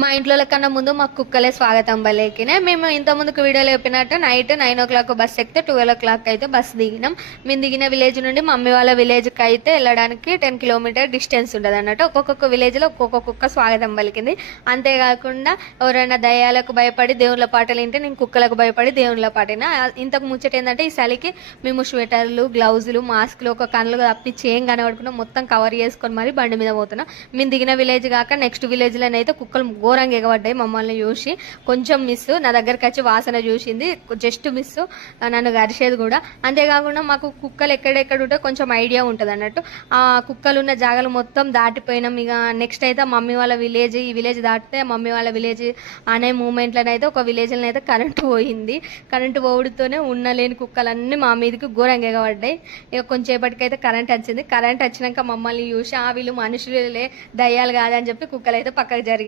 మా ఇంట్లో కన్నా ముందు మాకు కుక్కలే స్వాగతం పలికినా. మేము ఇంత ముందుకు వీడియోలో చెప్పినట్టు నైట్ 9 o'clock బస్ ఎక్కితే 12 o'clock అయితే బస్ దిగినాం. మేము దిగిన విలేజ్ నుండి మమ్మీ వాళ్ళ విలేజ్కి అయితే వెళ్ళడానికి 10 kilometer డిస్టెన్స్ ఉంటుంది అన్నట్టు. ఒక్కొక్క విలేజ్లో ఒక్కొక్క కుక్క స్వాగతం పలికింది. అంతేకాకుండా ఎవరైనా దయ్యాలకు భయపడి దేవుళ్ళ పాటలు వింటే నేను కుక్కలకు భయపడి దేవుళ్ళ పాటైనా. ఇంతకు ముచ్చట ఏంటంటే ఈ చలికి మేము స్వెటర్లు, గ్లౌజులు, మాస్క్లు, ఒక కళ్ళు తప్పించి ఏం కనబడుకున్నా మొత్తం కవర్ చేసుకొని మరి బండి మీద పోతున్నాం. మేము దిగిన విలేజ్ కాక నెక్స్ట్ విలేజ్లోనైతే కుక్కలు ఘోరంగా ఎగబడ్డాయి. మమ్మల్ని చూసి కొంచెం మిస్ నా దగ్గరికి వచ్చి వాసన చూసింది, జస్ట్ మిస్ నన్ను గరిచేది కూడా. అంతేకాకుండా మాకు కుక్కలు ఎక్కడెక్కడ ఉంటే కొంచెం ఐడియా ఉంటుంది అన్నట్టు. ఆ కుక్కలు ఉన్న జాగాలు మొత్తం దాటిపోయినాం. ఇక నెక్స్ట్ అయితే మమ్మీ వాళ్ళ విలేజ్, ఈ విలేజ్ దాటితే మమ్మీ వాళ్ళ విలేజ్ అనే మూమెంట్లోనైతే ఒక విలేజ్లో అయితే కరెంటు పోయింది. కరెంటు పోవడంతోనే ఉన్నలేని కుక్కలన్నీ మా మీదకి ఘోరంగా ఎగబడ్డాయి. ఇక కొంచెంసేపటికైతే కరెంట్ వచ్చింది. కరెంట్ వచ్చినాక మమ్మల్ని చూసి వీళ్ళు మనుషులే దయ్యాలు కాదని చెప్పి కుక్కలు అయితే పక్కకు జరిగి